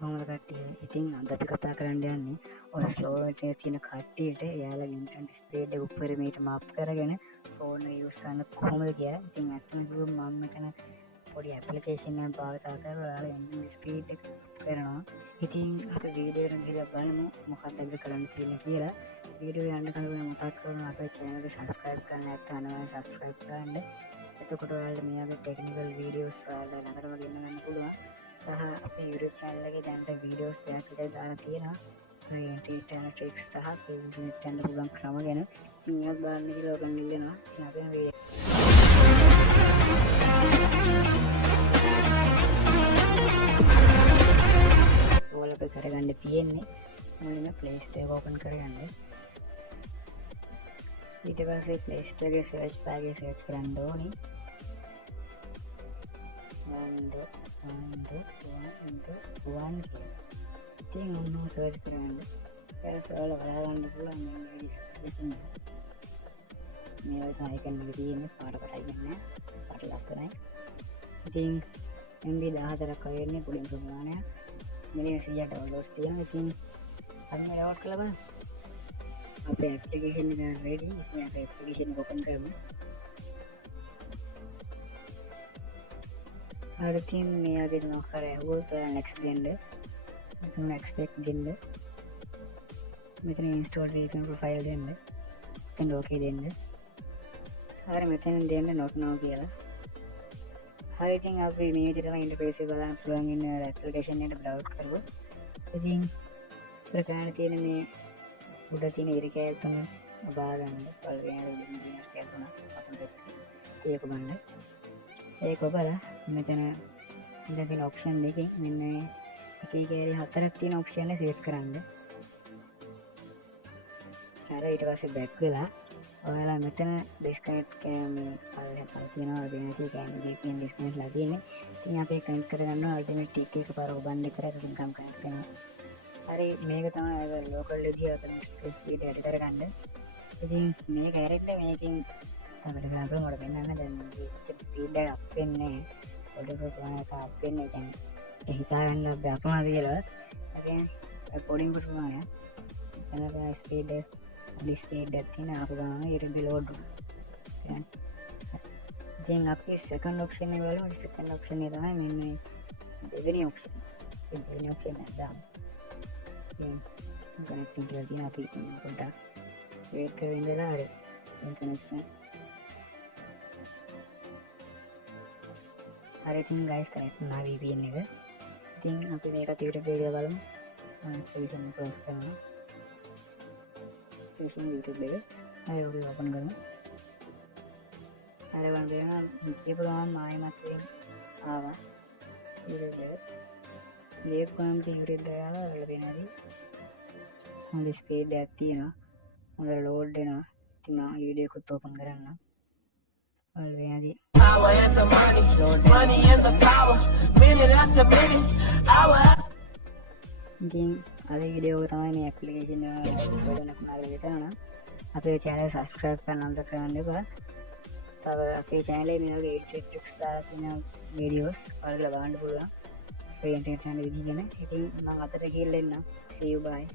කොහොමද කට්ටිය? ඉතින් අදත් කතා කරන්න යන්නේ ඔය ස්ලෝ එකේ තියෙන කට්ටියට එයාලගේ ඉන්ටර්නෙට් ස්පීඩ් එක උපරිමයට මාප් කරගෙන ෆෝන් එක යූස් කරන්න කොහොමද කියලා. ඉතින් ඇත්තම කිව්වොත් මම මෙතන පොඩි ඇප්ලිකේෂන් එකක් භාවිතා කරලා ඔයාලා ඉන්ටර්නෙට් ස්පීඩ් එක කරනවා. ඉතින් අපි වීඩියෝ එකට ගිහලා බලමු මොකක්ද කරන්න තියෙන්නේ කියලා. වීඩියෝ යන්න කලින් මතක් කරනවා අපේ channel එක subscribe කරන්න නැත්නම් subscribe කරන්න. එතකොට ඔයාලට මේ වගේ ටෙක්නිකල් වීඩියෝස් ඔයාලා ළඟටම ගෙන්න ගන්න පුළුවන්. සහ අපේ YouTube channel එකේ දැනට වීඩියෝස් දෙකක් විතර දාලා තියෙනවා. ඒ ට්‍රික් and tricks සහ ඉන්ටර්නෙට් යන්න පුළුවන් ක්‍රම ගැන. ඉතින් මේක බලන්න කියලා ඔයගොල්ලන් ඉල්ලනවා. ඉතින් අපි යන වීඩියෝ ඔයාලා කරගන්න තියෙන්නේ මුලින්ම Play Store එක open කරගන්න. ඊට පස්සේ Play Store එකේ search bar එකේ search කරන්න ඕනේ. one ඉතින් ඔන්න සර්ච් කරන්න. ඊට ඔයාලා බලන්න පුළුවන් මේ වගේ icon එක තියෙන්නේ පාට කොටයි ගන්න. පාට ලස්සනයි. ඉතින් MB 14ක් වෙන්නේ පොඩි ප්‍රමාණයක්. මිලියන 100ක් ඩවුන්ලෝඩ්ස් තියෙනවා. ඉතින් අන්න ඩවුන්ලෝඩ් කරලා බලන්න. අපේ ඇප්ලිකේෂන් එක රෙඩි. ඉතින් අපේ ඇප්ලිකේෂන් එක ඕපන් කරමු. අරකින් මේ වගේ මොකක් හරි ඇහුවොත් ඔයාලා next දෙන්න. මෙතන next එක දෙන්න. මෙතන install වෙන profile දෙන්න. එතන okay දෙන්න. හරි මෙතන දෙන්න not now කියලා. හරි ඉතින් අපි මේ විදිහටම interface එක බලන්න පුළුවන් ඉන්න application එකට browse කරමු. ඉතින් ප්‍රකාශන තියෙන මේ උඩ තියෙන ඉරි කෑල්ල තුන බා ගන්න. පළවෙනි උඩින් තියෙන ඉරි කෑල්ල තුන අපිට ඒක බලන්න. ඒක ඔබලා මෙතන ඉඳන් තියෙන ඔප්ෂන් එකකින් මෙන්න එකේ කෑලි හතරක් තියෙන ඔප්ෂන් එක සිලෙක්ට් කරන්න. හරි ඊට පස්සේ බෑක් වෙලා ඔයාලා මෙතන ඩිස්කනෙක්ට් මේ පල්ලෙහාට තියෙනවා දෙන්නේ කියන්නේ ඩිස්කනෙක්ට් ලා තියෙන්නේ. ඉතින් අපි කනෙක්ට් කරගන්නවා අල්ටිමේට් ටික් එක පාර ඔබන්න කරලා ඉතින් කනෙක්ට් කරනවා. හරි මේක තමයි අර ලෝකල් විදිය අපිට ස්පීඩ් වැඩි කරගන්න. ඉතින් මේක ඇරෙන්න මේකෙන් අපිට ගන්න මොකද වෙනන්නේ දැන් ස්පීඩ් එක අප් වෙන්නේ පොඩි ප්‍රමාණයක අප් වෙන්නේ දැන් ඒ හිතා ගන්න අපි අපමණ කියලා. ඉතින් පොඩි ප්‍රමාණයක් එතන ස්පීඩ් ස්පීඩ් එකක් තියෙන අපු ගන්න ඉරින් ලෝඩ් දැන් ඉතින් අපි සෙකන්ඩ් ඔප්ෂන් එක බලමු. සෙකන්ඩ් ඔප්ෂන් එක තමයි මෙන්න දෙවෙනි ඔප්ෂන්. මේ දෙවෙනි ඔප්ෂන් එක දාමු. ඉතින් කනෙක්ටිං කියලා තියෙන අපි පොඩ්ඩක් වේට් කරගෙන ඉඳලා හරි කනෙක්ෂන් හරි ඉතින් ගයිස් කනෙක්ට් වුණා VPN එක. ඉතින් අපි මේකත් YouTube වීඩියෝ බලමු. application එක close කරනවා. application YouTube එක හරි ඔක ඕපන් කරමු. හරි වань වෙනවා මේක ගමන් මායමත් වෙන ආවා. YouTube එක මේක කොහොම YouTube එක යාලා වෙන හරි හොඳ ස්පීඩ් එකක් තියෙනවා. හොඳ ලෝඩ් වෙනවා. ඉතින් මම වීඩියෝ එකත් ඕපන් කරන්නම්. හරි වෙනදී power and the money and the power, minute after minute, hour. ඉතින් අද වීඩියෝ තමයි මේ ඇප්ලිකේෂන් එක ගොඩනගන්න කරලා විතරනම් අපේ channel එක subscribe කරන්න අමතක කරන්න එපා. තව අපේ channel එකේ මේ වගේ edit tricks දාලා තියෙන වීඩියෝස් ඔයාලට බලන්න පුළුවන්. අපේ entertainment විදිහ ගැන. ඉතින් මම අතට ගිහින් එන්නම්. See you bye.